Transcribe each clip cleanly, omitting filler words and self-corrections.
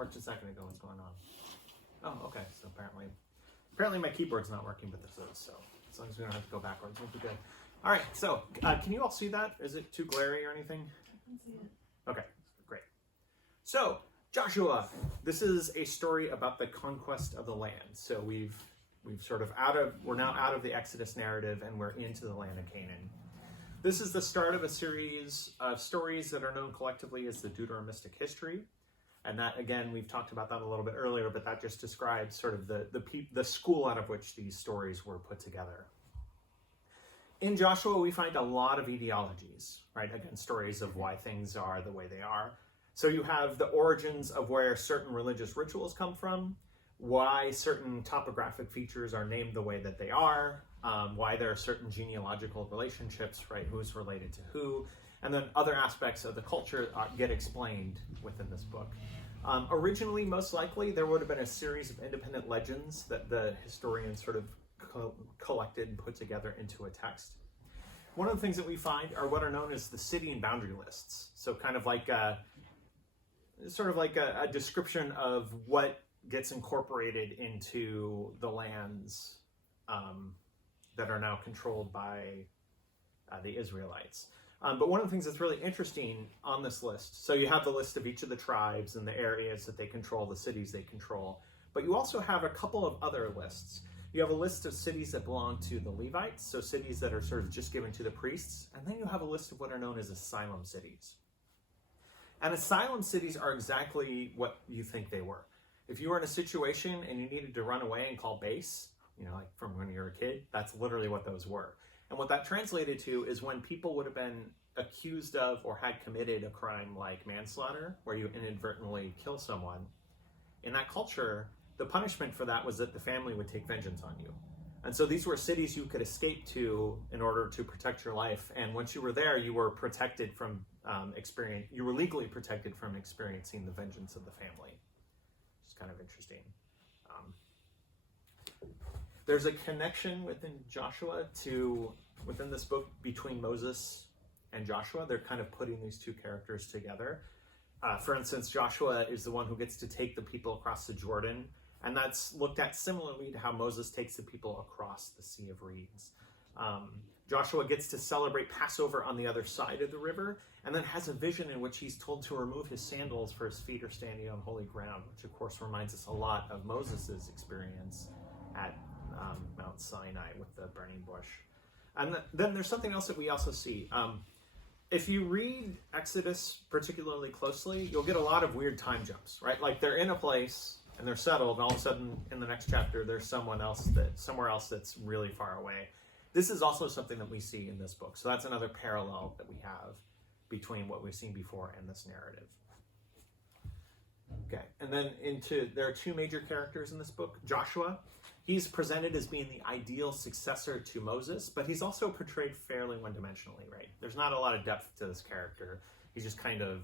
work. Just a second ago. What's going on? Oh, okay. So apparently my keyboard's not working, but this is. So as long as we don't have to go backwards, we'll be good. All right. So can you all see that? Is it too glary or anything? I can see it. Okay, great. So Joshua, this is a story about the conquest of the land. So we're now out of the Exodus narrative and we're into the land of Canaan. This is the start of a series of stories that are known collectively as the Deuteronomistic history. And that, again, we've talked about that a little bit earlier, but that just describes sort of the school out of which these stories were put together. In Joshua, we find a lot of etiologies, right? Again, stories of why things are the way they are. So you have the origins of where certain religious rituals come from, why certain topographic features are named the way that they are, why there are certain genealogical relationships, right? Who's related to who, and then other aspects of the culture get explained within this book. Originally, most likely, there would have been a series of independent legends that the historians sort of collected and put together into a text. One of the things that we find are what are known as the city and boundary lists. So kind of like a description of what gets incorporated into the lands that are now controlled by the Israelites. But one of the things that's really interesting on this list, so you have the list of each of the tribes and the areas that they control, the cities they control, but you also have a couple of other lists. You have a list of cities that belong to the Levites, so cities that are sort of just given to the priests, and then you have a list of what are known as asylum cities. And asylum cities are exactly what you think they were. If you were in a situation and you needed to run away and call base, like from when you were a kid, that's literally what those were. And what that translated to is when people would have been accused of or had committed a crime like manslaughter, where you inadvertently kill someone, in that culture, the punishment for that was that the family would take vengeance on you. And so these were cities you could escape to in order to protect your life. And once you were there, you were protected from you were legally protected from experiencing the vengeance of the family. Which is kind of interesting. There's a connection within this book between Moses and Joshua. They're kind of putting these two characters together. For instance, Joshua is the one who gets to take the people across the Jordan, and that's looked at similarly to how Moses takes the people across the Sea of Reeds. Joshua gets to celebrate Passover on the other side of the river, and then has a vision in which he's told to remove his sandals for his feet are standing on holy ground, which of course reminds us a lot of Moses' experience at Mount Sinai with the burning bush. And then there's something else that we also see. If you read Exodus particularly closely, you'll get a lot of weird time jumps, right? Like they're in a place and they're settled, and all of a sudden in the next chapter there's somewhere else that's really far away. This is also something that we see in this book. So that's another parallel that we have between what we've seen before and this narrative. Okay, and then there are two major characters in this book. Joshua, he's presented as being the ideal successor to Moses, but he's also portrayed fairly one-dimensionally, right? There's not a lot of depth to this character. He's just kind of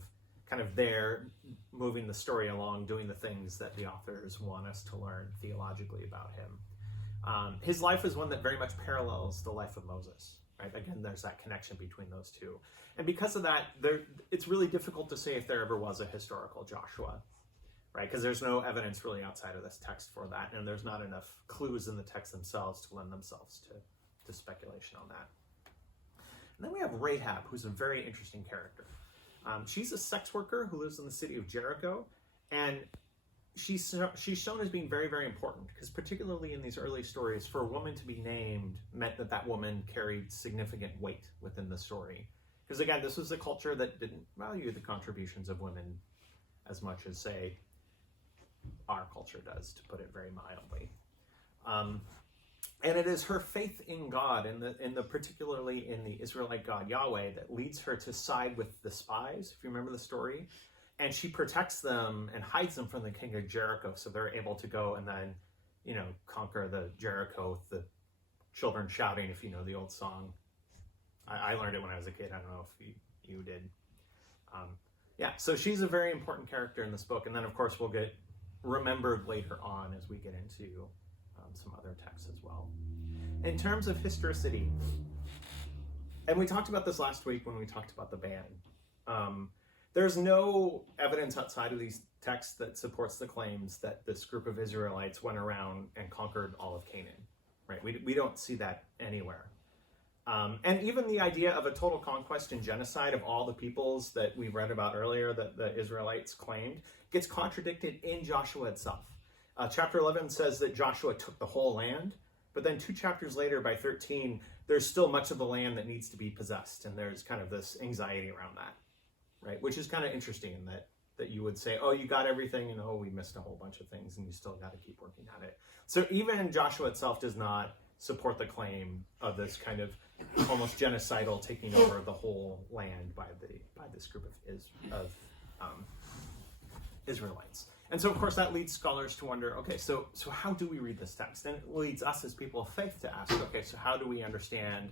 there, moving the story along, doing the things that the authors want us to learn theologically about him. His life is one that very much parallels the life of Moses, right? Again, there's that connection between those two. And because of that, it's really difficult to say if there ever was a historical Joshua, right? Because there's no evidence really outside of this text for that, and there's not enough clues in the text themselves to lend themselves to speculation on that. And then we have Rahab, who's a very interesting character. She's a sex worker who lives in the city of Jericho, and she's shown as being very, very important, because particularly in these early stories, for a woman to be named meant that woman carried significant weight within the story. Because again, this was a culture that didn't value the contributions of women as much as, say, our culture does, to put it very mildly. And it is her faith in God, particularly in the Israelite God Yahweh, that leads her to side with the spies, if you remember the story. And she protects them and hides them from the king of Jericho, so they're able to go and then, conquer the Jericho with the children shouting, if you know the old song. I learned it when I was a kid. I don't know if you did. So she's a very important character in this book. And then, of course, we'll get remembered later on as we get into some other texts as well. In terms of historicity, and we talked about this last week when we talked about the ban, There's no evidence outside of these texts that supports the claims that this group of Israelites went around and conquered all of Canaan, right? We don't see that anywhere. And even the idea of a total conquest and genocide of all the peoples that we read about earlier that the Israelites claimed gets contradicted in Joshua itself. Chapter 11 says that Joshua took the whole land, but then 2 chapters later, by 13, there's still much of the land that needs to be possessed, and there's kind of this anxiety around that, right? Which is kind of interesting that you would say, oh, you got everything, and oh, we missed a whole bunch of things, and you still got to keep working at it. So even Joshua itself does not support the claim of this kind of almost genocidal taking over the whole land by this group of Israelites. And so, of course, that leads scholars to wonder, okay, so how do we read this text? And it leads us as people of faith to ask, okay, so how do we understand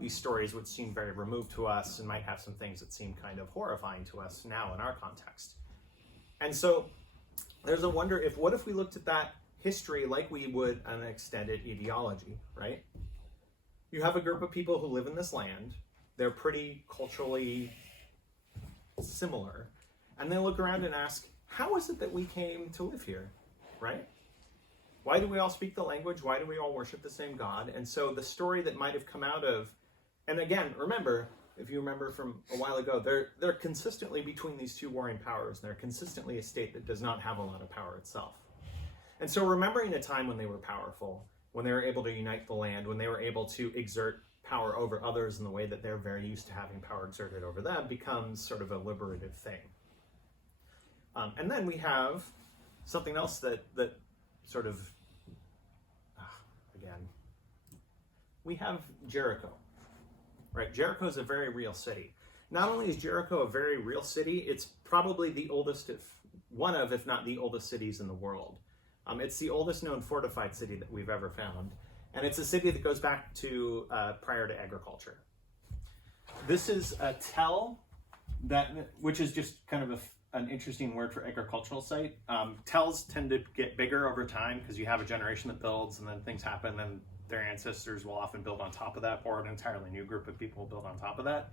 these stories which seem very removed to us and might have some things that seem kind of horrifying to us now in our context? And so there's a wonder what if we looked at that history like we would an extended ideology, right? You have a group of people who live in this land. They're pretty culturally similar. And they look around and ask, how is it that we came to live here, right? Why do we all speak the language? Why do we all worship the same God? And so the story that might have come out of, and again, remember, if you remember from a while ago, they're consistently between these two warring powers, and they're consistently a state that does not have a lot of power itself. And so remembering a time when they were powerful, when they were able to unite the land, when they were able to exert power over others in the way that they're very used to having power exerted over them, becomes sort of a liberative thing. And then we have something else that sort of, again, we have Jericho, right? Jericho is a very real city. Not only is Jericho a very real city, it's probably the oldest, if not the oldest cities in the world. It's the oldest known fortified city that we've ever found. And it's a city that goes back to prior to agriculture. This is a tell, which is just kind of an interesting word for agricultural site. Tells tend to get bigger over time because you have a generation that builds and then things happen and their ancestors will often build on top of that, or an entirely new group of people will build on top of that.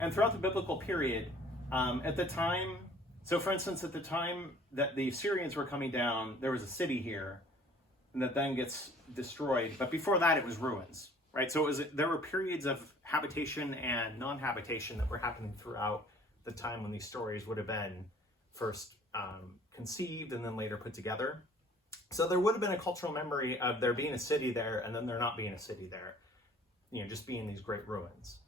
And throughout the biblical period, at the time, so for instance, at the time that the Assyrians were coming down, there was a city here and that then gets destroyed. But before that, it was ruins, right? So there were periods of habitation and non-habitation that were happening throughout the time when these stories would have been first conceived and then later put together. So there would have been a cultural memory of there being a city there and then there not being a city there, just being these great ruins.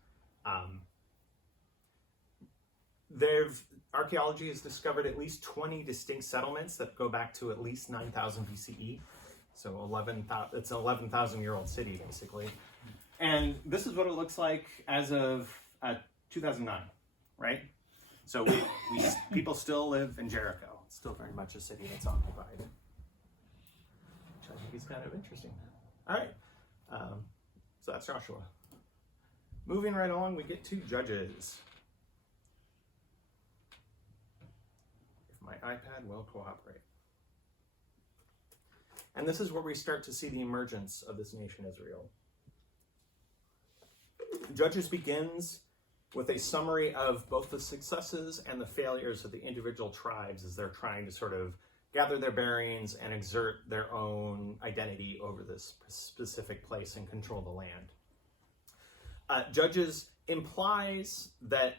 Archaeology has discovered at least 20 distinct settlements that go back to at least 9,000 BCE. So it's an 11,000-year-old city, basically. And this is what it looks like as of 2009, right? So people still live in Jericho. It's still very much a city that's occupied, which I think is kind of interesting. All right, so that's Joshua. Moving right along, we get to Judges. If my iPad will cooperate. And this is where we start to see the emergence of this nation Israel. Judges begins with a summary of both the successes and the failures of the individual tribes as they're trying to sort of gather their bearings and exert their own identity over this specific place and control the land. Judges implies that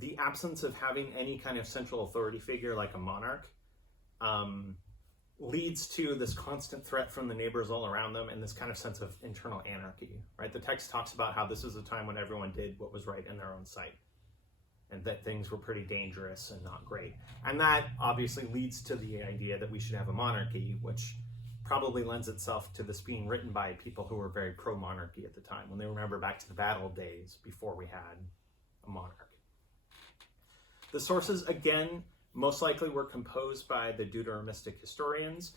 the absence of having any kind of central authority figure like a monarch leads to this constant threat from the neighbors all around them and this kind of sense of internal anarchy, right? The text talks about how this is a time when everyone did what was right in their own sight and that things were pretty dangerous and not great. And that obviously leads to the idea that we should have a monarchy, which probably lends itself to this being written by people who were very pro-monarchy at the time, when they remember back to the battle days before we had a monarch. The sources, again, most likely were composed by the Deuteronomistic historians.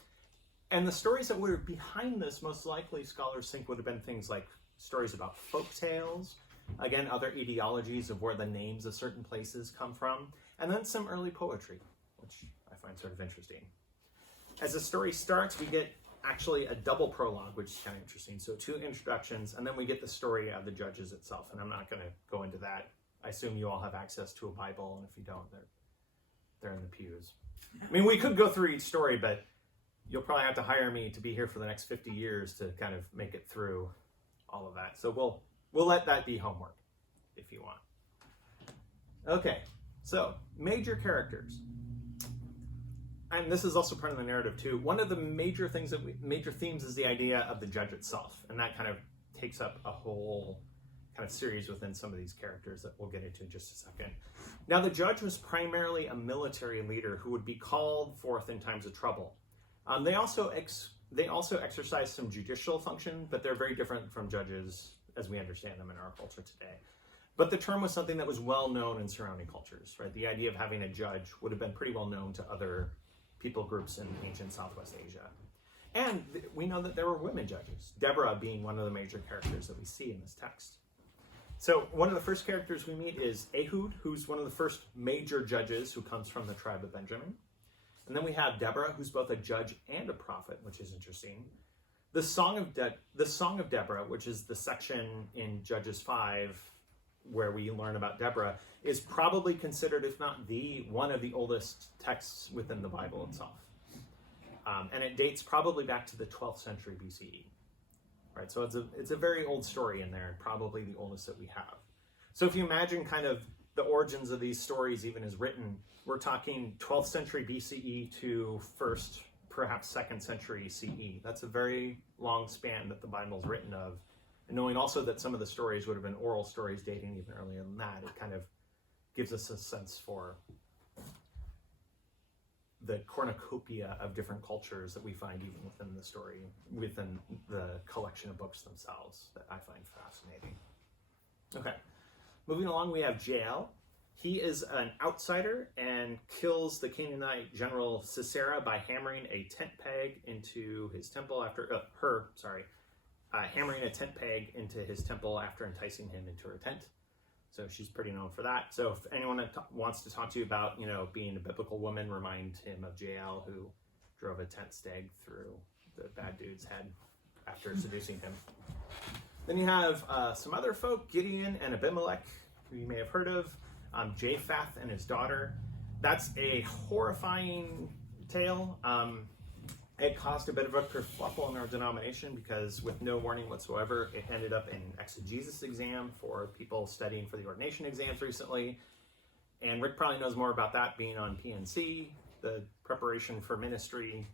And the stories that were behind this, most likely scholars think would have been things like stories about folk tales, again, other ideologies of where the names of certain places come from, and then some early poetry, which I find sort of interesting. As the story starts, we get actually a double prologue, which is kind of interesting. So 2 introductions, and then we get the story of the Judges itself. And I'm not going to go into that. I assume you all have access to a Bible, and if you don't, they're in the pews. I mean, we could go through each story, but you'll probably have to hire me to be here for the next 50 years to kind of make it through all of that. So we'll let that be homework if you want. Okay, so major characters. And this is also part of the narrative too. One of the major themes is the idea of the judge itself. And that kind of takes up a whole kind of series within some of these characters that we'll get into in just a second. Now, the judge was primarily a military leader who would be called forth in times of trouble. They also exercise some judicial function, but they're very different from judges as we understand them in our culture today. But the term was something that was well known in surrounding cultures, right? The idea of having a judge would have been pretty well known to other people groups in ancient Southwest Asia. And we know that there were women judges, Deborah being one of the major characters that we see in this text. So one of the first characters we meet is Ehud, who's one of the first major judges who comes from the tribe of Benjamin. And then we have Deborah, who's both a judge and a prophet, which is interesting. The Song of Deborah, which is the section in Judges 5 where we learn about Deborah, is probably considered, if not one of the oldest texts within the Bible itself. And it dates probably back to the 12th century BCE. Right, so it's a very old story in there, probably the oldest that we have. So if you imagine kind of the origins of these stories even as written, we're talking 12th century BCE to 1st, perhaps 2nd century CE. That's a very long span that the Bible's written of. And knowing also that some of the stories would have been oral stories dating even earlier than that, it kind of gives us a sense for the cornucopia of different cultures that we find even within the story, within the collection of books themselves, that I find fascinating. Okay, moving along, we have Jael. He is an outsider and kills the Canaanite general Sisera by hammering a tent peg into his temple hammering a tent peg into his temple after enticing him into her tent. So she's pretty known for that. So if anyone wants to talk to you about, being a biblical woman, remind him of Jael, who drove a tent stake through the bad dude's head after seducing him. Then you have some other folk, Gideon and Abimelech, who you may have heard of, Japhath and his daughter. That's a horrifying tale. It caused a bit of a kerfuffle in our denomination because with no warning whatsoever, it ended up in exegesis exam for people studying for the ordination exams recently. And Rick probably knows more about that being on PNC, the preparation for ministry.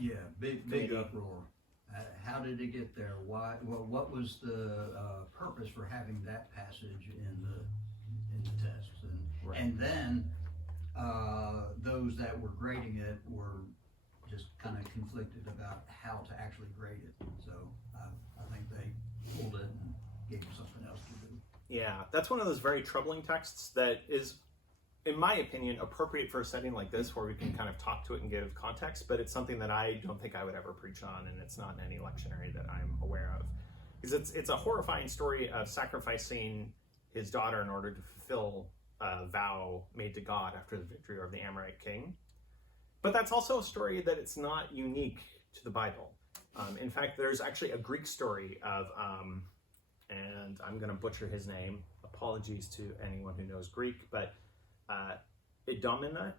Yeah, big uproar. How did it get there? Why? Well, what was the purpose for having that passage in the text? Right. And then those that were grading it were just kind of conflicted about how to actually grade it. So I think they pulled it and gave you something else to do. Yeah, that's one of those very troubling texts that is, in my opinion, appropriate for a setting like this where we can kind of talk to it and give context, but it's something that I don't think I would ever preach on, and it's not in any lectionary that I'm aware of. Because it's a horrifying story of sacrificing his daughter in order to fulfill a vow made to God after the victory over the Amorite king. But that's also a story that it's not unique to the Bible. In fact, there's actually a Greek story of, and I'm going to butcher his name, apologies to anyone who knows Greek, but Idomeneus,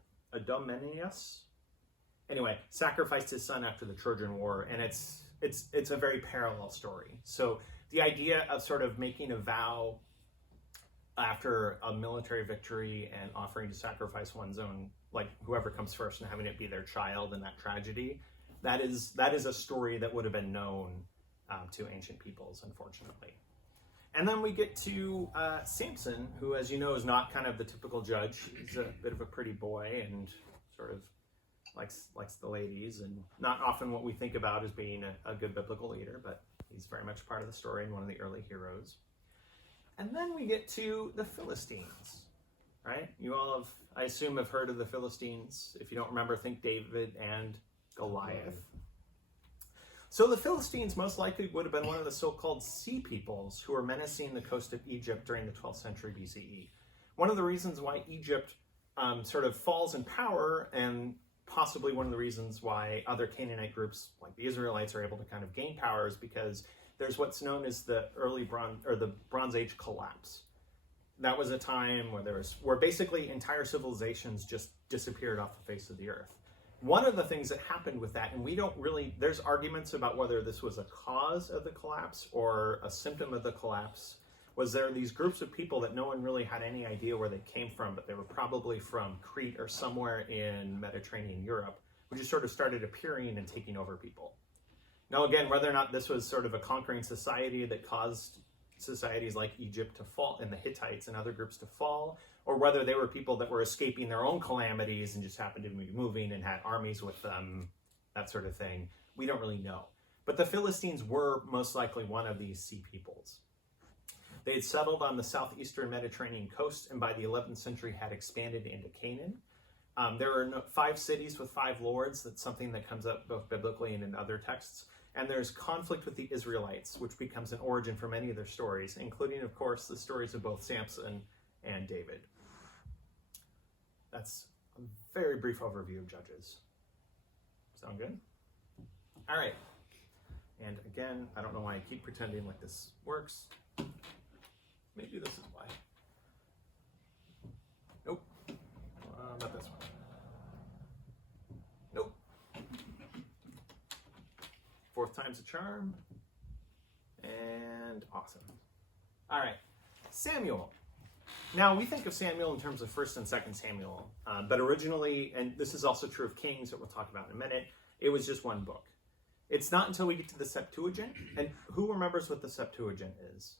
anyway, sacrificed his son after the Trojan War, and it's a very parallel story. So the idea of sort of making a vow after a military victory and offering to sacrifice one's own, like whoever comes first, and having it be their child in that tragedy, that is a story that would have been known to ancient peoples, unfortunately. And then we get to Samson, who, as you know, is not kind of the typical judge. He's a bit of a pretty boy and sort of likes the ladies, and not often what we think about as being a good biblical leader, but he's very much part of the story and one of the early heroes. And then we get to the Philistines, right? You all I assume, have heard of the Philistines. If you don't remember, think David and Goliath. So the Philistines most likely would have been one of the so-called sea peoples who were menacing the coast of Egypt during the 12th century BCE. One of the reasons why Egypt sort of falls in power, and possibly one of the reasons why other Canaanite groups like the Israelites are able to kind of gain power, is because there's what's known as the Bronze Age collapse. that was a time where basically entire civilizations just disappeared off the face of the earth. One of the things that happened with that, and there's arguments about whether this was a cause of the collapse or a symptom of the collapse, was there are these groups of people that no one really had any idea where they came from, but they were probably from Crete or somewhere in Mediterranean Europe, who just sort of started appearing and taking over people. Now again, whether or not this was sort of a conquering society that caused societies like Egypt to fall and the Hittites and other groups to fall, or whether they were people that were escaping their own calamities and just happened to be moving and had armies with them, that sort of thing, we don't really know. But the Philistines were most likely one of these sea peoples. They had settled on the southeastern Mediterranean coast, and by the 11th century had expanded into Canaan. There are 5 cities with 5 lords. That's something that comes up both biblically and in other texts. And there's conflict with the Israelites, which becomes an origin for many of their stories, including, of course, the stories of both Samson and David. That's a very brief overview of Judges. Sound good? All right. And again, I don't know why I keep pretending like this works. Maybe this is why. Nope. Not this one. Nope. 4th time's a charm. And awesome. All right. Samuel. Now, we think of Samuel in terms of 1st and 2nd Samuel, but originally, and this is also true of Kings that we'll talk about in a minute, it was just one book. It's not until we get to the Septuagint, and who remembers what the Septuagint is?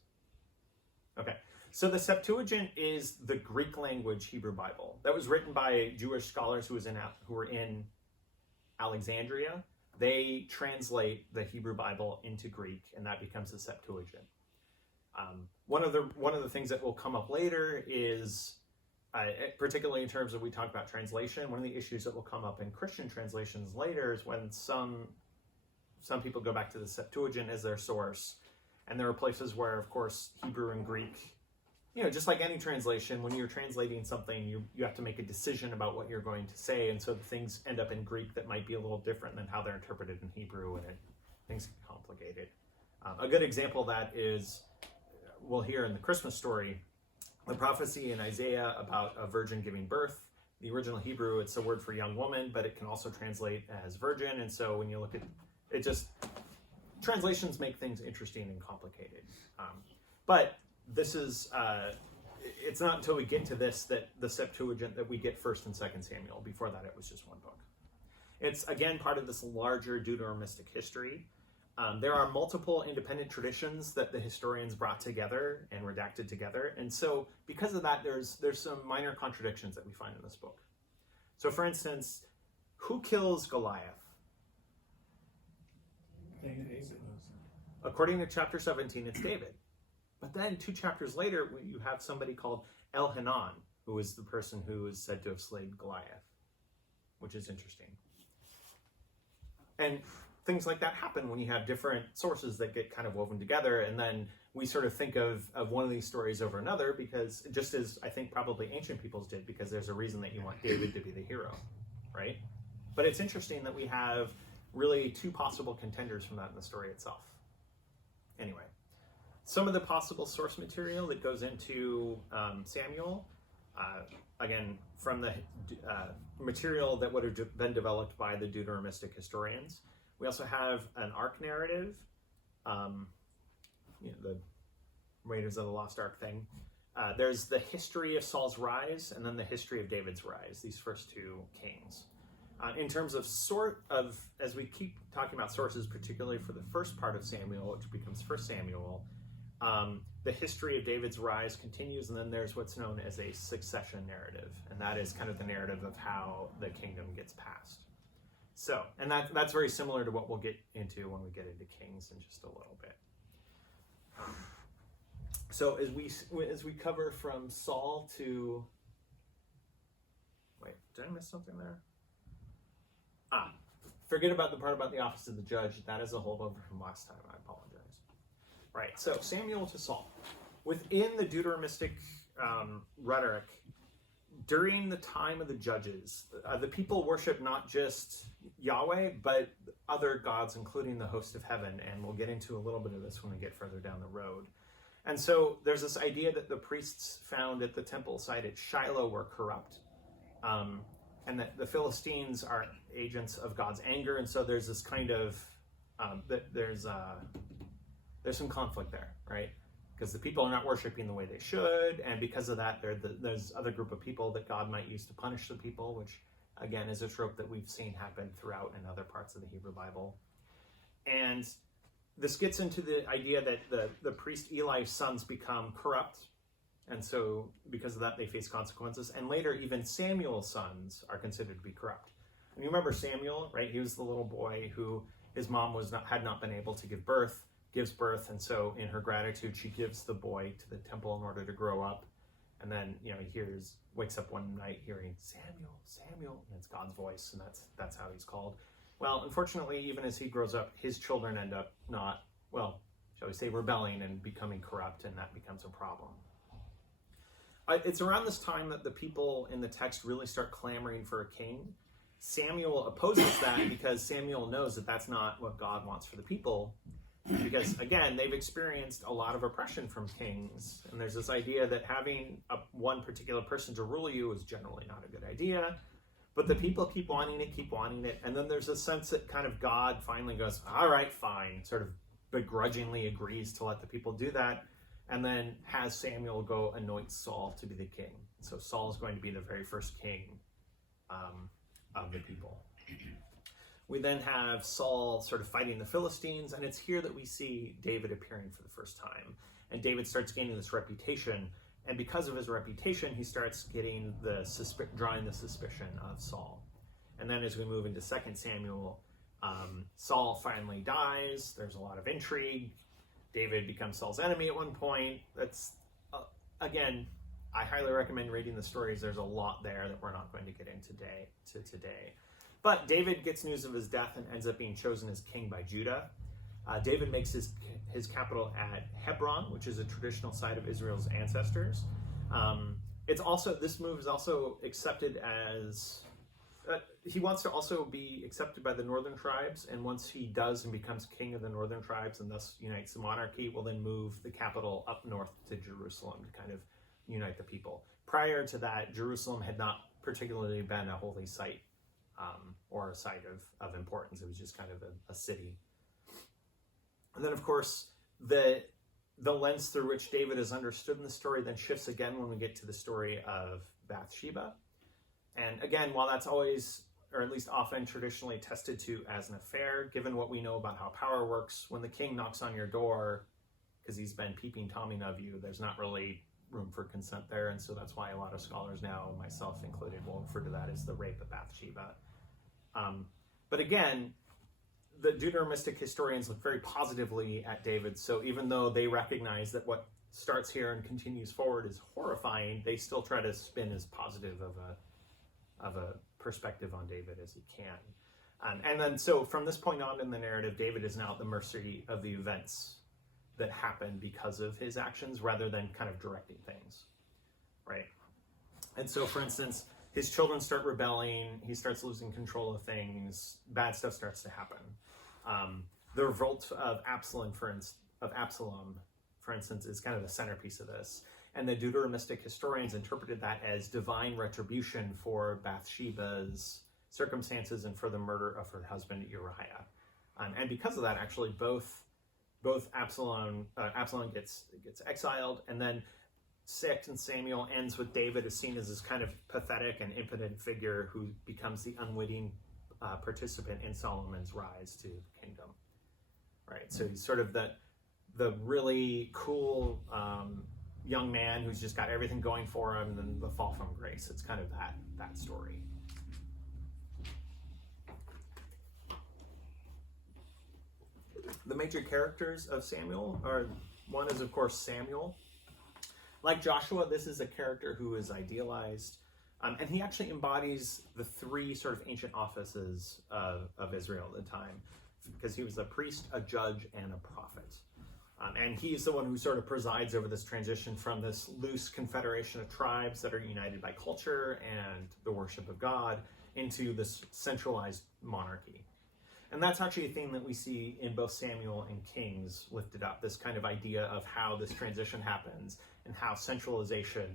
Okay, so the Septuagint is the Greek language Hebrew Bible that was written by Jewish scholars who were in Alexandria. They translate the Hebrew Bible into Greek, and that becomes the Septuagint. One of the things that will come up later is, particularly in terms of we talk about translation, one of the issues that will come up in Christian translations later is when some people go back to the Septuagint as their source, and there are places where, of course, Hebrew and Greek, just like any translation, when you're translating something, you have to make a decision about what you're going to say, and so things end up in Greek that might be a little different than how they're interpreted in Hebrew, and things get complicated. A good example of that is, we'll hear in the Christmas story, the prophecy in Isaiah about a virgin giving birth. The original Hebrew, it's a word for young woman, but it can also translate as virgin, and so when you look at it, translations make things interesting and complicated. But this is, it's not until we get to this, that the Septuagint, that we get 1st and 2nd Samuel. Before that, it was just one book. It's, again, part of this larger Deuteronomistic history. There are multiple independent traditions that the historians brought together and redacted together. And so because of that, there's some minor contradictions that we find in this book. So for instance, who kills Goliath? David. According to chapter 17, it's David. But then 2 chapters later, you have somebody called Elhanan, who is the person who is said to have slain Goliath, which is interesting. And things like that happen when you have different sources that get kind of woven together, and then we sort of think of one of these stories over another, because just as I think probably ancient peoples did, because there's a reason that you want David to be the hero, right? But it's interesting that we have really 2 possible contenders from that in the story itself. Anyway, some of the possible source material that goes into Samuel, again, from the material that would have been developed by the Deuteronomistic historians. We also have an Ark narrative, the Raiders of the Lost Ark thing. There's the history of Saul's rise, and then the history of David's rise, these first 2 kings. In terms of as we keep talking about sources, particularly for the first part of Samuel, which becomes 1 Samuel, the history of David's rise continues, and then there's what's known as a succession narrative, and that is kind of the narrative of how the kingdom gets passed. So, and that's very similar to what we'll get into when we get into Kings in just a little bit. So as we cover from Saul to, wait, did I miss something there? Forget about the part about the office of the judge. That is a holdover from last time. I apologize. Right, so Samuel to Saul. Within the Deuteronomistic rhetoric, during the time of the judges, the people worship not just Yahweh, but other gods, including the host of heaven. And we'll get into a little bit of this when we get further down the road. And so there's this idea that the priests found at the temple site at Shiloh were corrupt, and that the Philistines are agents of God's anger. And so there's this kind of there's some conflict there, right? Because the people are not worshiping the way they should, and because of that, there's other group of people that God might use to punish the people, which again is a trope that we've seen happen throughout in other parts of the Hebrew Bible. And this gets into the idea that the priest Eli's sons become corrupt, and so because of that they face consequences. And later even Samuel's sons are considered to be corrupt. And you remember Samuel, right? He was the little boy who his mom had not been able to gives birth, and so in her gratitude she gives the boy to the temple in order to grow up. And then he wakes up one night hearing Samuel, Samuel, and it's God's voice, and that's how he's called. Well, unfortunately, even as he grows up, his children end up not, well, shall we say, rebelling and becoming corrupt, and that becomes a problem. It's around this time that the people in the text really start clamoring for a king. Samuel opposes that because Samuel knows that that's not what God wants for the people. Because, again, they've experienced a lot of oppression from kings. And there's this idea that having one particular person to rule you is generally not a good idea. But the people keep wanting it. And then there's a sense that kind of God finally goes, all right, fine, sort of begrudgingly agrees to let the people do that. And then has Samuel go anoint Saul to be the king. So Saul is going to be the very first king of the people. We then have Saul sort of fighting the Philistines, and it's here that we see David appearing for the first time. And David starts gaining this reputation, and because of his reputation, he starts getting drawing the suspicion of Saul. And then as we move into 2 Samuel, Saul finally dies. There's a lot of intrigue. David becomes Saul's enemy at one point. That's, again, I highly recommend reading the stories. There's a lot there that we're not going to get into today. But David gets news of his death and ends up being chosen as king by Judah. David makes his capital at Hebron, which is a traditional site of Israel's ancestors. This move is also accepted as he wants to also be accepted by the northern tribes, and once he does and becomes king of the northern tribes and thus unites the monarchy, will then move the capital up north to Jerusalem to kind of unite the people. Prior to that, Jerusalem had not particularly been a holy site or a site of importance. It was just kind of a city. And then, of course, the lens through which David is understood in the story then shifts again when we get to the story of Bathsheba. And again, while that's always, or at least often traditionally tested to as an affair, given what we know about how power works, when the king knocks on your door because he's been peeping Tomming of you, there's not really room for consent there. And so that's why a lot of scholars now, myself included, will refer to that as the rape of Bathsheba. But again, the Deuteronomistic historians look very positively at David. So even though they recognize that what starts here and continues forward is horrifying, they still try to spin as positive of a perspective on David as he can. And then so from this point on in the narrative, David is now at the mercy of the events that happen because of his actions rather than kind of directing things, right? And so, for instance, his children start rebelling, he starts losing control of things, bad stuff starts to happen. The revolt of Absalom, for instance, is kind of the centerpiece of this. And the Deuteronomistic historians interpreted that as divine retribution for Bathsheba's circumstances and for the murder of her husband Uriah. And because of that, actually, both Absalom gets exiled, and then 2 Samuel ends with David is seen as this kind of pathetic and impotent figure who becomes the unwitting participant in Solomon's rise to the kingdom. Right, so he's sort of the really cool young man who's just got everything going for him, and then the fall from grace. It's kind of that story. The major characters of Samuel are, one is, of course, Samuel. Like Joshua, this is a character who is idealized, and he actually embodies the three sort of ancient offices of Israel at the time, because he was a priest, a judge, and a prophet. And he's the one who sort of presides over this transition from this loose confederation of tribes that are united by culture and the worship of God into this centralized monarchy. And that's actually a theme that we see in both Samuel and Kings lifted up, this kind of idea of how this transition happens and how centralization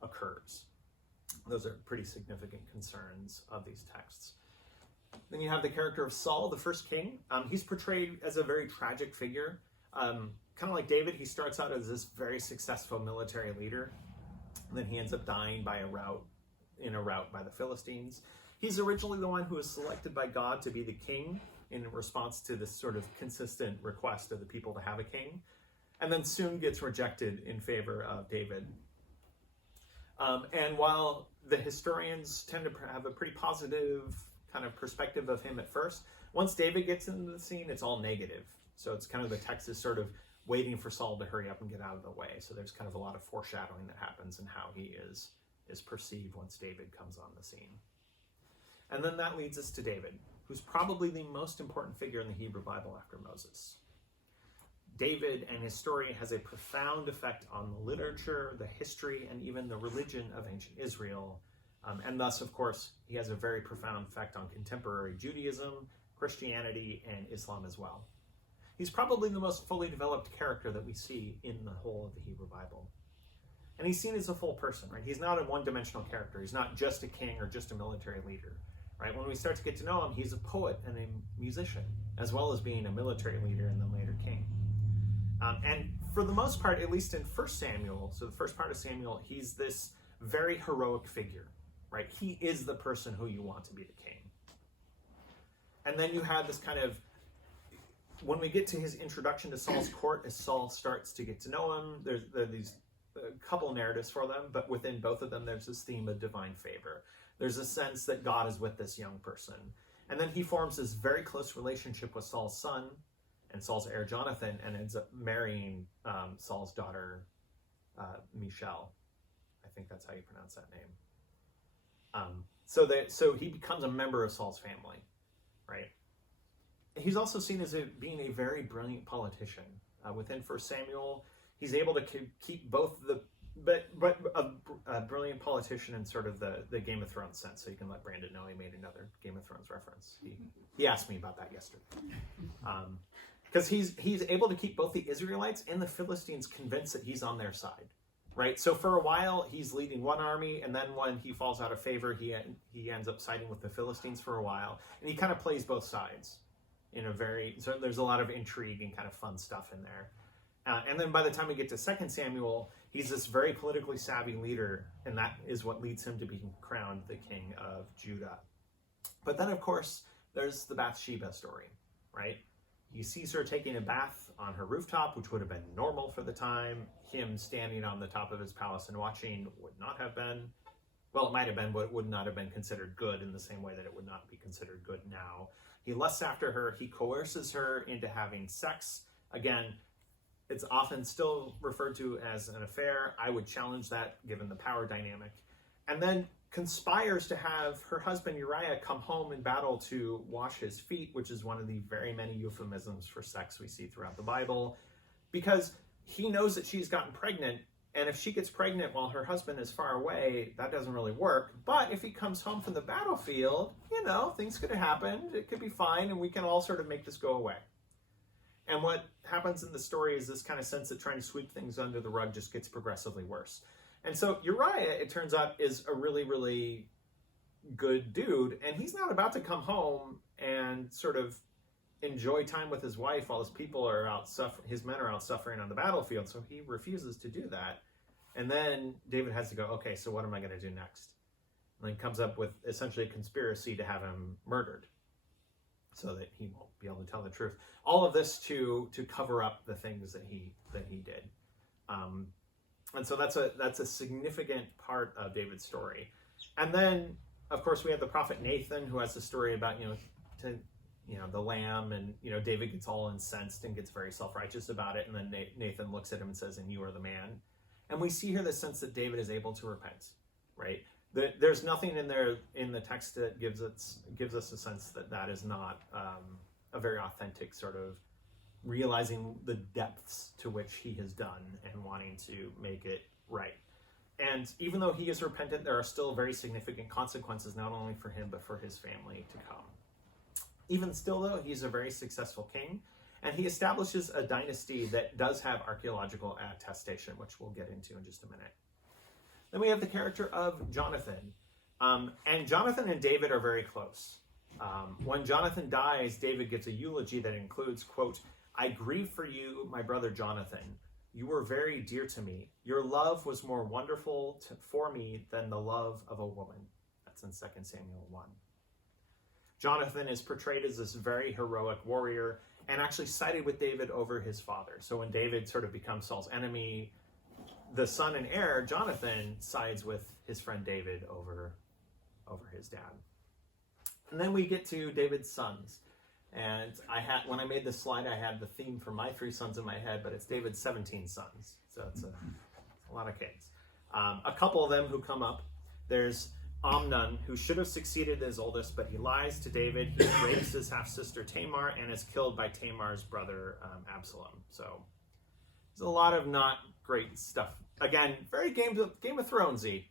occurs. Those are pretty significant concerns of these texts. Then you have the character of Saul, the first king. He's portrayed as a very tragic figure. Kind of like David, he starts out as this very successful military leader. And then he ends up dying in a rout by the Philistines. He's originally the one who was selected by God to be the king in response to this sort of consistent request of the people to have a king, and then soon gets rejected in favor of David. And while the historians tend to have a pretty positive kind of perspective of him at first, once David gets into the scene, it's all negative. So it's kind of the text is sort of waiting for Saul to hurry up and get out of the way. So there's kind of a lot of foreshadowing that happens in how he is perceived once David comes on the scene. And then that leads us to David, who's probably the most important figure in the Hebrew Bible after Moses. David and his story has a profound effect on the literature, the history, and even the religion of ancient Israel. And thus, of course, he has a very profound effect on contemporary Judaism, Christianity, and Islam as well. He's probably the most fully developed character that we see in the whole of the Hebrew Bible. And he's seen as a full person, right? He's not a one-dimensional character. He's not just a king or just a military leader. Right? When we start to get to know him, he's a poet and a musician, as well as being a military leader and then later king. And for the most part, at least in 1 Samuel, so the first part of Samuel, he's this very heroic figure, right? He is the person who you want to be the king. And then you have this kind of, when we get to his introduction to Saul's court, as Saul starts to get to know him, there are these couple narratives for them, but within both of them, there's this theme of divine favor. There's a sense that God is with this young person. And then he forms this very close relationship with Saul's son and Saul's heir Jonathan, and ends up marrying Saul's daughter, Michal. I think that's how you pronounce that name. So he becomes a member of Saul's family, right? He's also seen as being a very brilliant politician. Within 1 Samuel, he's able to keep both but a brilliant politician in sort of the Game of Thrones sense. So you can let Brandon know he made another Game of Thrones reference. He asked me about that yesterday. Because he's able to keep both the Israelites and the Philistines convinced that he's on their side, right? So for a while, he's leading one army, and then when he falls out of favor, he ends up siding with the Philistines for a while. And he kind of plays both sides so there's a lot of intrigue and kind of fun stuff in there. And then by the time we get to 2 Samuel, he's this very politically savvy leader, and that is what leads him to being crowned the king of Judah. But then, of course, there's the Bathsheba story, right? He sees her taking a bath on her rooftop, which would have been normal for the time. Him standing on the top of his palace and watching would not have been, well, it might have been, but it would not have been considered good in the same way that it would not be considered good now. He lusts after her. He coerces her into having sex. Again, it's often still referred to as an affair. I would challenge that given the power dynamic. And then conspires to have her husband Uriah come home in battle to wash his feet, which is one of the very many euphemisms for sex we see throughout the Bible, because he knows that she's gotten pregnant, and if she gets pregnant while her husband is far away, that doesn't really work. But if he comes home from the battlefield, things could have happened. It could be fine, and we can all sort of make this go away. And what happens in the story is this kind of sense that trying to sweep things under the rug just gets progressively worse. And so Uriah, it turns out, is a really, really good dude, and he's not about to come home and sort of enjoy time with his wife while his people are out his men are out suffering on the battlefield. So he refuses to do that. And then David has to go, okay, so what am I going to do next? And then comes up with essentially a conspiracy to have him murdered so that he won't be able to tell the truth. All of this to cover up the things that he did. And so that's a significant part of David's story. And then, of course, we have the prophet Nathan, who has the story about, the lamb, and, David gets all incensed and gets very self-righteous about it. And then Nathan looks at him and says, and you are the man. And we see here the sense that David is able to repent, right? There's nothing in there in the text that gives us a sense that is not a very authentic sort of realizing the depths to which he has done and wanting to make it right. And even though he is repentant, there are still very significant consequences, not only for him, but for his family to come. Even still, though, he's a very successful king, and he establishes a dynasty that does have archaeological attestation, which we'll get into in just a minute. Then we have the character of Jonathan. And Jonathan and David are very close. When Jonathan dies, David gives a eulogy that includes, quote, "I grieve for you, my brother Jonathan. You were very dear to me. Your love was more wonderful for me than the love of a woman." That's in 2 Samuel 1. Jonathan is portrayed as this very heroic warrior and actually sided with David over his father. So when David sort of becomes Saul's enemy, the son and heir, Jonathan, sides with his friend David over his dad. And then we get to David's sons. And when I made this slide, I had the theme for my 3 sons in my head, but it's David's 17 sons. So it's a lot of kids. A couple of them who come up. There's Amnon, who should have succeeded his oldest, but he lies to David. He rapes his half-sister Tamar and is killed by Tamar's brother Absalom. So there's a lot of not great stuff. Again, very Game of Thrones-y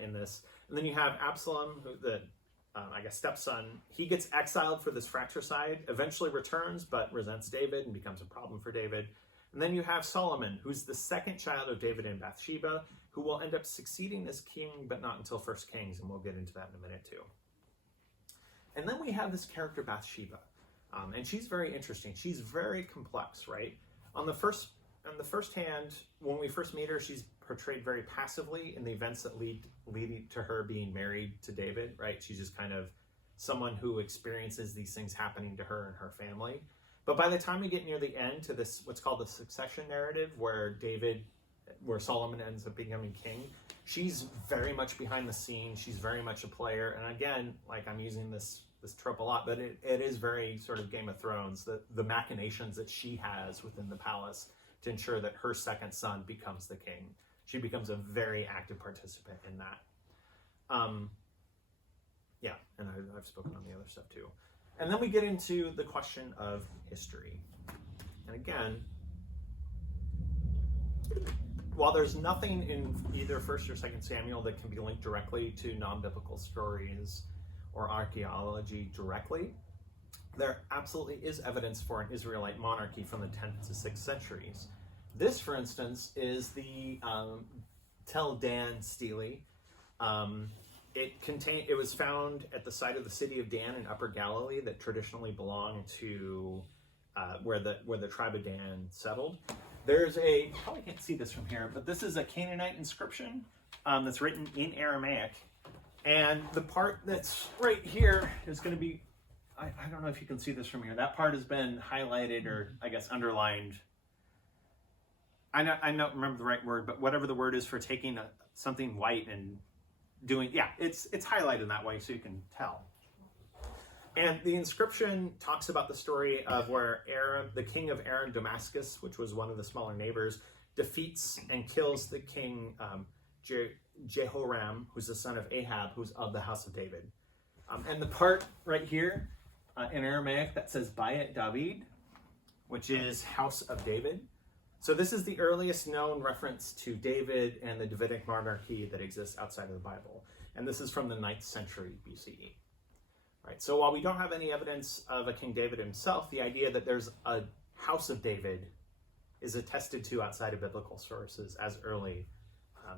in this. And then you have Absalom, who stepson. He gets exiled for this fratricide, eventually returns, but resents David and becomes a problem for David. And then you have Solomon, who's the second child of David and Bathsheba, who will end up succeeding as king, but not until 1 Kings, and we'll get into that in a minute too. And then we have this character Bathsheba, and she's very interesting. She's very complex, right? On the first hand, when we first meet her, she's portrayed very passively in the events that lead to her being married to David, right? She's just kind of someone who experiences these things happening to her and her family. But by the time we get near the end to this, what's called the succession narrative, where Solomon ends up becoming king, she's very much behind the scenes. She's very much a player. And again, like, I'm using this trope a lot, but it is very sort of Game of Thrones, the machinations that she has within the palace to ensure that her second son becomes the king. She becomes a very active participant in that. And I've spoken on the other stuff too. And then we get into the question of history. And again, while there's nothing in either 1 or 2 Samuel that can be linked directly to non-biblical stories or archaeology directly, there absolutely is evidence for an Israelite monarchy from the 10th to 6th centuries. This, for instance, is the Tel Dan stele. It was found at the site of the city of Dan in Upper Galilee that traditionally belonged to where the tribe of Dan settled. There's you probably can't see this from here, but this is a Canaanite inscription that's written in Aramaic. And the part that's right here is going to be, I don't know if you can see this from here. That part has been highlighted or, I guess, underlined. I don't remember the right word, but whatever the word is for taking something white and doing, it's highlighted in that way so you can tell. And the inscription talks about the story of where the king of Aram Damascus, which was one of the smaller neighbors, defeats and kills the king Jehoram, who's the son of Ahab, who's of the house of David. And the part right here in Aramaic that says Bayit David, which is house of David. So this is the earliest known reference to David and the Davidic monarchy that exists outside of the Bible. And this is from the 9th century BCE. Right. So while we don't have any evidence of a King David himself, the idea that there's a house of David is attested to outside of biblical sources as early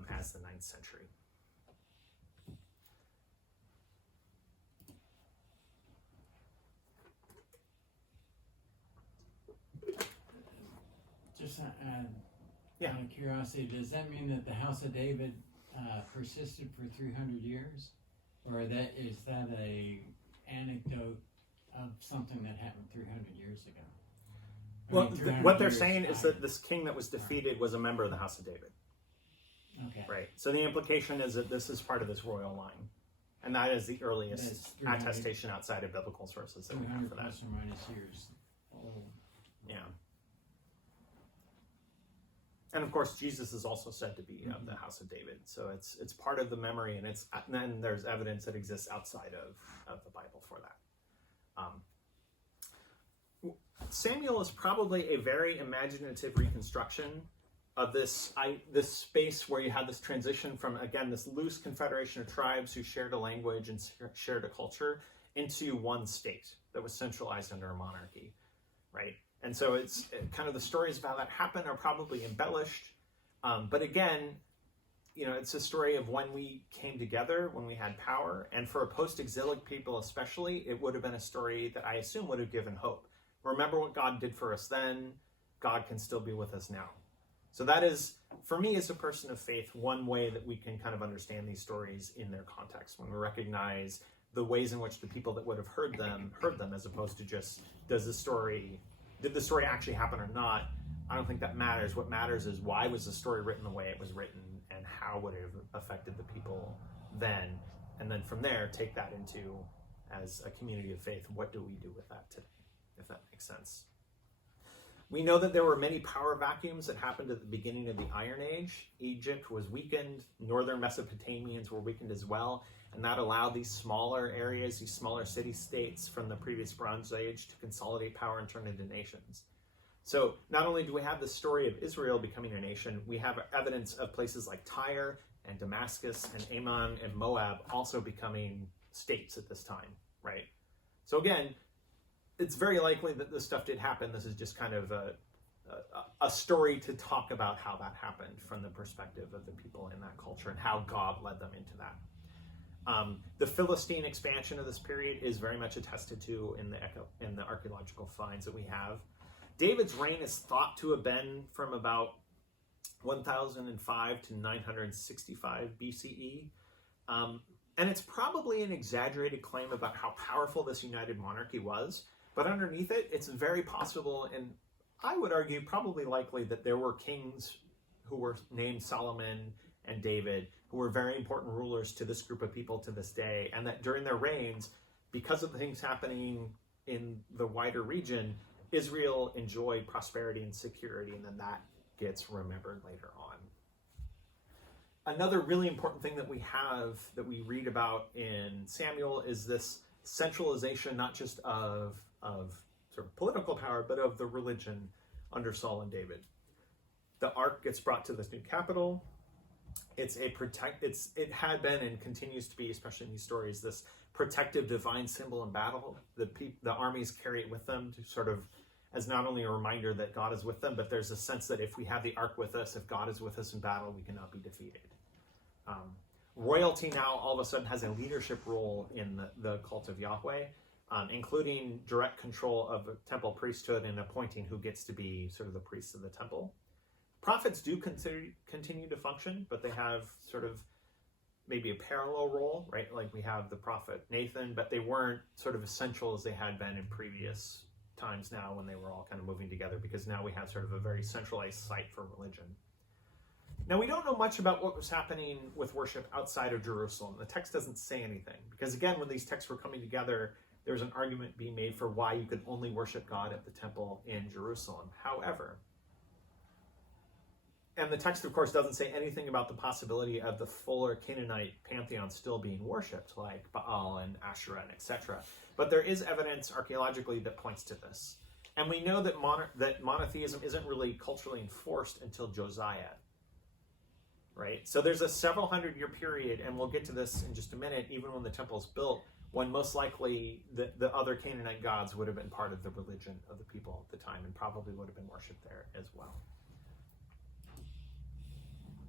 as the 9th century. Just out of curiosity, does that mean that the house of David persisted for 300 years? Or is that a anecdote of something that happened 300 years ago? What they're saying is that this king that was defeated was a member of the house of David. Okay. Right. So the implication is that this is part of this royal line. And that is the earliest attestation outside of biblical sources that we have for that. 300 plus or minus years old. Yeah. And of course, Jesus is also said to be of the house of David. So it's part of the memory, and then there's evidence that exists outside of the Bible for that. Samuel is probably a very imaginative reconstruction of this space where you have this transition from, again, this loose confederation of tribes who shared a language and shared a culture into one state that was centralized under a monarchy, right? And so it's kind of the stories of how that happened are probably embellished. But again, it's a story of when we came together, when we had power. And for a post-exilic people especially, it would have been a story that I assume would have given hope. Remember what God did for us then, God can still be with us now. So that is, for me as a person of faith, one way that we can kind of understand these stories in their context, when we recognize the ways in which the people that would have heard them, as opposed to just, did the story actually happen or not? I don't think that matters. What matters is, why was the story written the way it was written, and how would it have affected the people then? And then from there, take that into, as a community of faith, what do we do with that today, if that makes sense? We know that there were many power vacuums that happened at the beginning of the Iron Age. Egypt was weakened, northern Mesopotamians were weakened as well, and that allowed these smaller areas, these smaller city-states from the previous Bronze Age to consolidate power and turn into nations. So not only do we have the story of Israel becoming a nation, we have evidence of places like Tyre and Damascus and Ammon and Moab also becoming states at this time, right? So again, it's very likely that this stuff did happen. This is just kind of a story to talk about how that happened from the perspective of the people in that culture and how God led them into that. The Philistine expansion of this period is very much attested to in the archaeological finds that we have. David's reign is thought to have been from about 1005 to 965 BCE. And it's probably an exaggerated claim about how powerful this united monarchy was. But underneath it, it's very possible, and I would argue probably likely, that there were kings who were named Solomon and David, who were very important rulers to this group of people to this day, and that during their reigns, because of the things happening in the wider region, Israel enjoyed prosperity and security, and then that gets remembered later on. Another really important thing that we have, that we read about in Samuel, is this centralization, not just of sort of political power, but of the religion under Saul and David. The ark gets brought to this new capital. It had been and continues to be, especially in these stories, this protective divine symbol in battle. The armies carry it with them to sort of, as not only a reminder that God is with them, but there's a sense that if we have the ark with us, if God is with us in battle, we cannot be defeated. Royalty now all of a sudden has a leadership role in the cult of Yahweh, including direct control of the temple priesthood and appointing who gets to be sort of the priests of the temple. Prophets do continue to function, but they have sort of maybe a parallel role, right? Like we have the prophet Nathan, but they weren't sort of essential as they had been in previous times now, when they were all kind of moving together, because now we have sort of a very centralized site for religion. Now, we don't know much about what was happening with worship outside of Jerusalem. The text doesn't say anything, because again, when these texts were coming together, there's an argument being made for why you could only worship God at the temple in Jerusalem. However, and the text, of course, doesn't say anything about the possibility of the fuller Canaanite pantheon still being worshipped, like Baal and Asherah and etc. But there is evidence archaeologically that points to this. And we know that monotheism isn't really culturally enforced until Josiah, right? So there's a several hundred-year period, and we'll get to this in just a minute, even when the temple's built, when most likely the other Canaanite gods would have been part of the religion of the people at the time, and probably would have been worshipped there as well.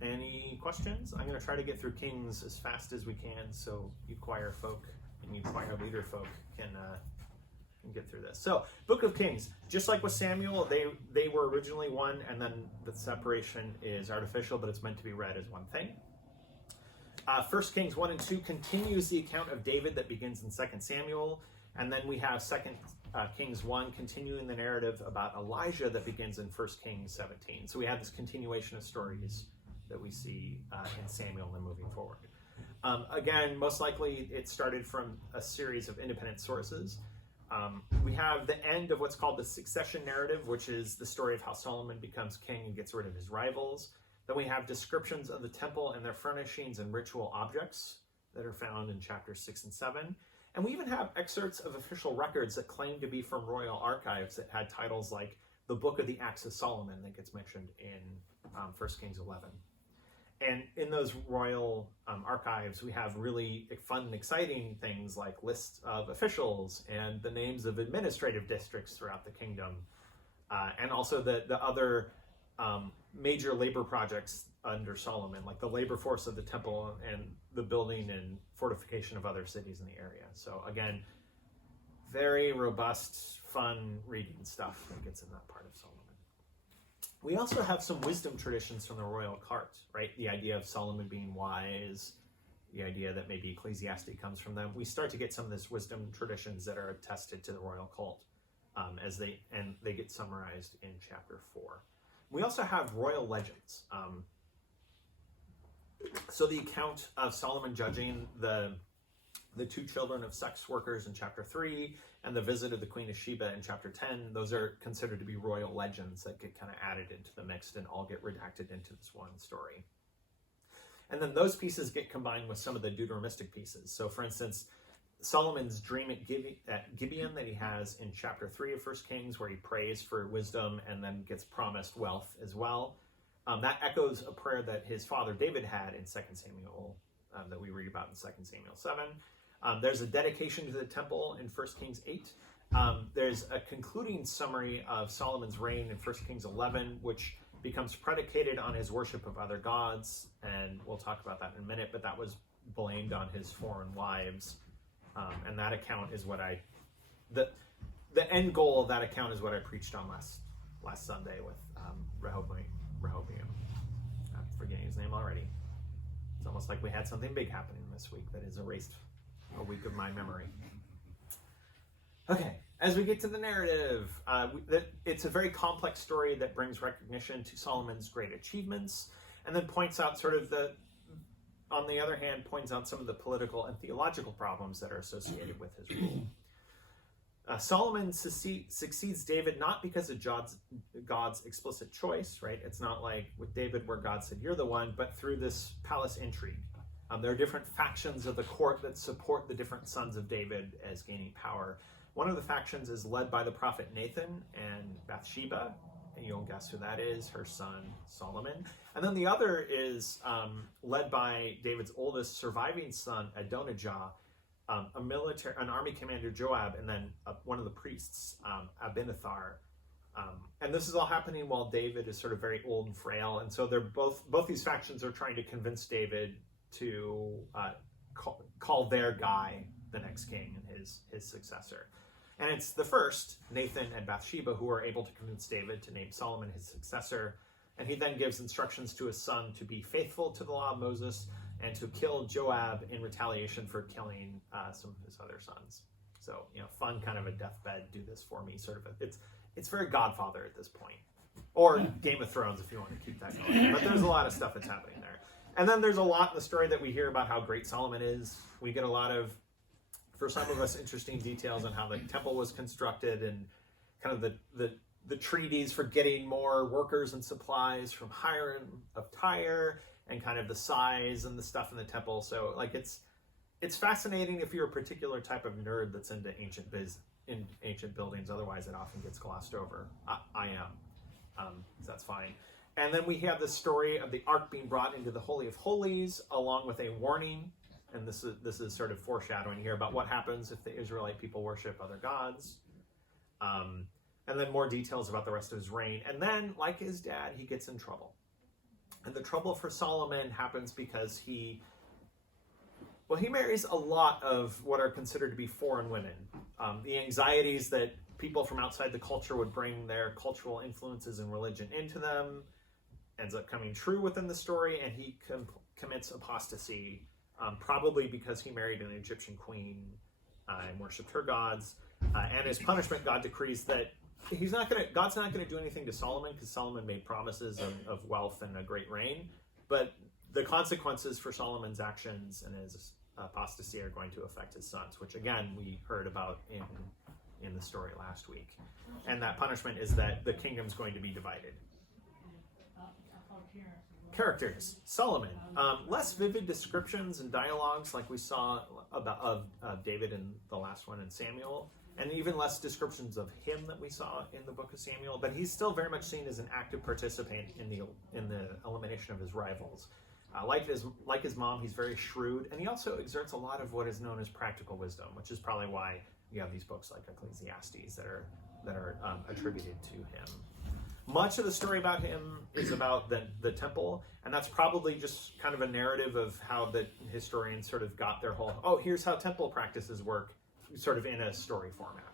Any questions? I'm going to try to get through Kings as fast as we can, so you choir folk and you choir leader folk can get through this. So, Book of Kings, just like with Samuel, they were originally one, and then the separation is artificial, but it's meant to be read as one thing. 1 Kings 1 and 2 continues the account of David that begins in 2 Samuel, and then we have 2 Kings 1 continuing the narrative about Elijah that begins in 1 Kings 17. So we have this continuation of stories that we see in Samuel and moving forward. Again, most likely it started from a series of independent sources. We have the end of what's called the succession narrative, which is the story of how Solomon becomes king and gets rid of his rivals. Then we have descriptions of the temple and their furnishings and ritual objects that are found in chapters 6 and 7. And we even have excerpts of official records that claim to be from royal archives that had titles like the Book of the Acts of Solomon that gets mentioned in 1 Kings 11. And in those royal archives, we have really fun and exciting things like lists of officials and the names of administrative districts throughout the kingdom, and also the other major labor projects under Solomon, like the labor force of the temple and the building and fortification of other cities in the area. So again, very robust, fun reading stuff that gets in that part of Solomon. We also have some wisdom traditions from the royal court, right? The idea of Solomon being wise, the idea that maybe Ecclesiastes comes from them. We start to get some of this wisdom traditions that are attested to the royal cult as they get summarized in chapter 4. We also have royal legends. So the account of Solomon judging the two children of sex workers in chapter 3 and the visit of the Queen of Sheba in chapter 10, those are considered to be royal legends that get kind of added into the mix and all get redacted into this one story. And then those pieces get combined with some of the Deuteronomistic pieces. So for instance, Solomon's dream at Gibeon that he has in chapter 3 of 1 Kings, where he prays for wisdom and then gets promised wealth as well. That echoes a prayer that his father David had in 2 Samuel that we read about in 2 Samuel 7. There's a dedication to the temple in 1 Kings 8. There's a concluding summary of Solomon's reign in 1 Kings 11, which becomes predicated on his worship of other gods, and we'll talk about that in a minute, but that was blamed on his foreign wives. And that account is what the end goal of that account is what I preached on last Sunday with Rehoboam. I'm forgetting his name already. It's almost like we had something big happening this week that has erased a week of my memory. Okay, as we get to the narrative, it's a very complex story that brings recognition to Solomon's great achievements, and then points out on the other hand, points out some of the political and theological problems that are associated with his rule. Solomon succeeds David not because of God's explicit choice, right? It's not like with David where God said, you're the one, but through this palace intrigue. There are different factions of the court that support the different sons of David as gaining power. One of the factions is led by the prophet Nathan and Bathsheba, and you'll guess who that is, her son Solomon. And then the other is led by David's oldest surviving son, Adonijah, an army commander, Joab, and then one of the priests, Abinadab. And this is all happening while David is sort of very old and frail. And so they're both these factions are trying to convince David to call their guy the next king and his successor. And it's the first, Nathan and Bathsheba, who are able to convince David to name Solomon his successor. And he then gives instructions to his son to be faithful to the law of Moses and to kill Joab in retaliation for killing some of his other sons. So, fun kind of a deathbed, do this for me sort of. It's very Godfather at this point. Or Game of Thrones if you want to keep that going. But there's a lot of stuff that's happening there. And then there's a lot in the story that we hear about how great Solomon is. We get a lot of, for some of us, interesting details on how the temple was constructed and kind of the treaties for getting more workers and supplies from Hiram of Tyre, and kind of the size and the stuff in the temple. So it's fascinating if you're a particular type of nerd that's into ancient buildings. Otherwise, it often gets glossed over. I am, so that's fine. And then we have the story of the ark being brought into the Holy of Holies, along with a warning. And this is sort of foreshadowing here about what happens if the Israelite people worship other gods. And then more details about the rest of his reign. And then, like his dad, he gets in trouble. And the trouble for Solomon happens because he marries a lot of what are considered to be foreign women. The anxieties that people from outside the culture would bring their cultural influences and religion into them ends up coming true within the story, and he commits apostasy, probably because he married an Egyptian queen and worshipped her gods. And as punishment, God decrees that God's not going to do anything to Solomon, because Solomon made promises of wealth and a great reign. But the consequences for Solomon's actions and his apostasy are going to affect his sons, which again we heard about in the story last week. And that punishment is that the kingdom's going to be divided. Characters. Solomon. Less vivid descriptions and dialogues like we saw of David in the last one in Samuel, and even less descriptions of him that we saw in the book of Samuel, but he's still very much seen as an active participant in the elimination of his rivals. Like his mom, he's very shrewd, and he also exerts a lot of what is known as practical wisdom, which is probably why you have these books like Ecclesiastes that are attributed to him. Much of the story about him is about the temple, and that's probably just kind of a narrative of how the historians sort of got their whole, oh, here's how temple practices work, sort of in a story format.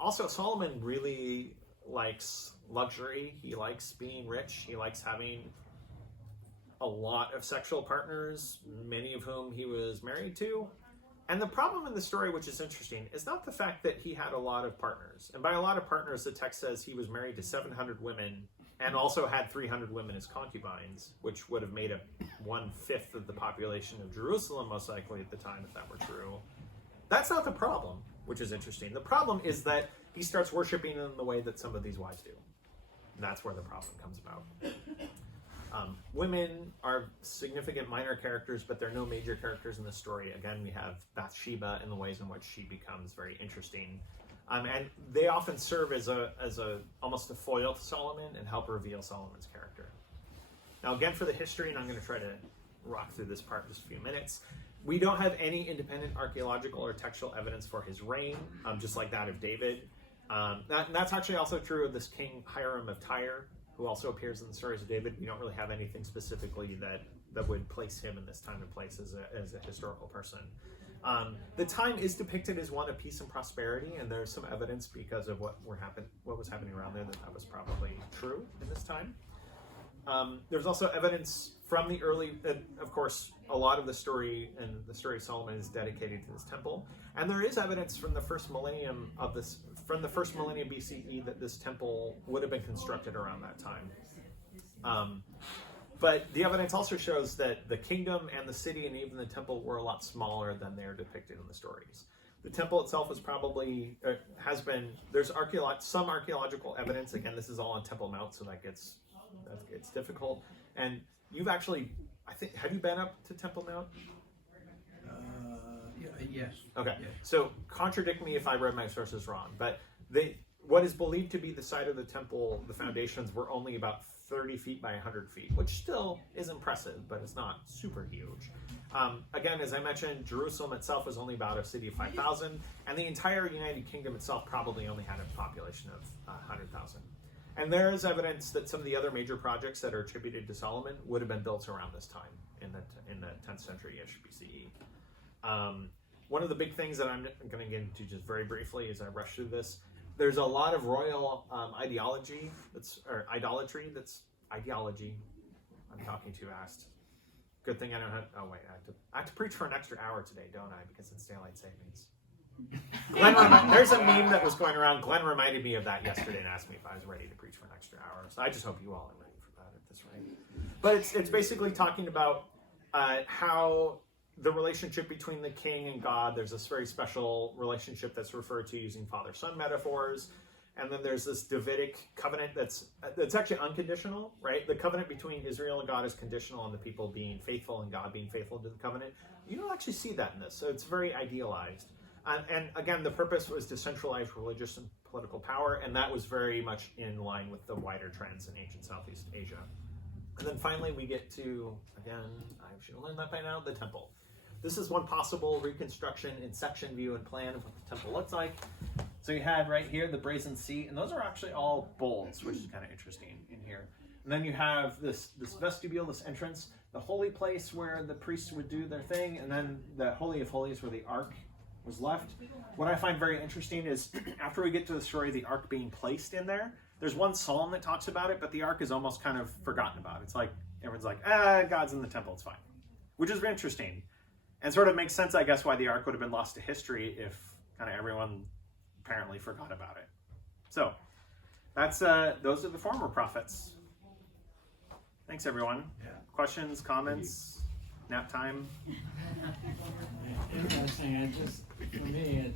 Also, Solomon really likes luxury. He likes being rich. He likes having a lot of sexual partners, many of whom he was married to. And the problem in the story, which is interesting, is not the fact that he had a lot of partners. And by a lot of partners, the text says he was married to 700 women and also had 300 women as concubines, which would have made up 1/5 of the population of Jerusalem, most likely at the time, if that were true. That's not the problem, which is interesting. The problem is that he starts worshiping in the way that some of these wives do. And that's where the problem comes about. Women are significant minor characters, but they're no major characters in the story. Again, we have Bathsheba and the ways in which she becomes very interesting. And they often serve as almost a foil to Solomon and help reveal Solomon's character. Now, again, for the history, and I'm going to try to rock through this part in just a few minutes, we don't have any independent archaeological or textual evidence for his reign, just like that of David. That's actually also true of this king Hiram of Tyre, who also appears in the stories of David. We don't really have anything specifically that would place him in this time and place as a historical person. The time is depicted as one of peace and prosperity, and there's some evidence because of what was happening around there that was probably true in this time. There's also evidence from the early, of course, a lot of the story and the story of Solomon is dedicated to this temple, and there is evidence from the first millennium BCE that this temple would have been constructed around that time. But the evidence also shows that the kingdom and the city and even the temple were a lot smaller than they're depicted in the stories. The temple itself was probably, there's some archaeological evidence. Again, this is all on Temple Mount, so that gets difficult. And you've actually, have you been up to Temple Mount? Yes. Okay. Yes. So contradict me if I read my sources wrong, but what is believed to be the site of the temple, the foundations were only about 30 feet by 100 feet, which still is impressive, but it's not super huge. Again, as I mentioned, Jerusalem itself was only about a city of 5,000, and the entire United Kingdom itself probably only had a population of 100,000. And there is evidence that some of the other major projects that are attributed to Solomon would have been built around this time in the 10th century-ish BCE. One of the big things that I'm going to get into just very briefly as I rush through this, there's a lot of royal ideology. I'm talking too fast. Good thing I don't have. Oh wait, I have to preach for an extra hour today, don't I? Because it's daylight savings. There's a meme that was going around. Glenn reminded me of that yesterday and asked me if I was ready to preach for an extra hour. So I just hope you all are ready for that at this rate. But it's basically talking about how the relationship between the king and God, there's this very special relationship that's referred to using father-son metaphors. And then there's this Davidic covenant that's actually unconditional, right? The covenant between Israel and God is conditional on the people being faithful and God being faithful to the covenant. You don't actually see that in this, so it's very idealized. And again, the purpose was to centralize religious and political power, and that was very much in line with the wider trends in ancient Southeast Asia. And then finally we get to, again, I should have learned that by now, the temple. This is one possible reconstruction in section view and plan of what the temple looks like. So you had right here the brazen seat, and those are actually all bowls, which is kind of interesting in here. And then you have this vestibule, this entrance, the holy place where the priests would do their thing, and then the Holy of Holies where the Ark was left. What I find very interesting is after we get to the story of the Ark being placed in there, there's one psalm that talks about it, but the Ark is almost kind of forgotten about. It's like, everyone's like, God's in the temple, it's fine. Which is very interesting. And sort of makes sense, I guess, why the Ark would have been lost to history if kind of everyone apparently forgot about it. So, that's those are the former prophets. Thanks, everyone. Yeah. Questions, comments, nap time? Interesting. For me,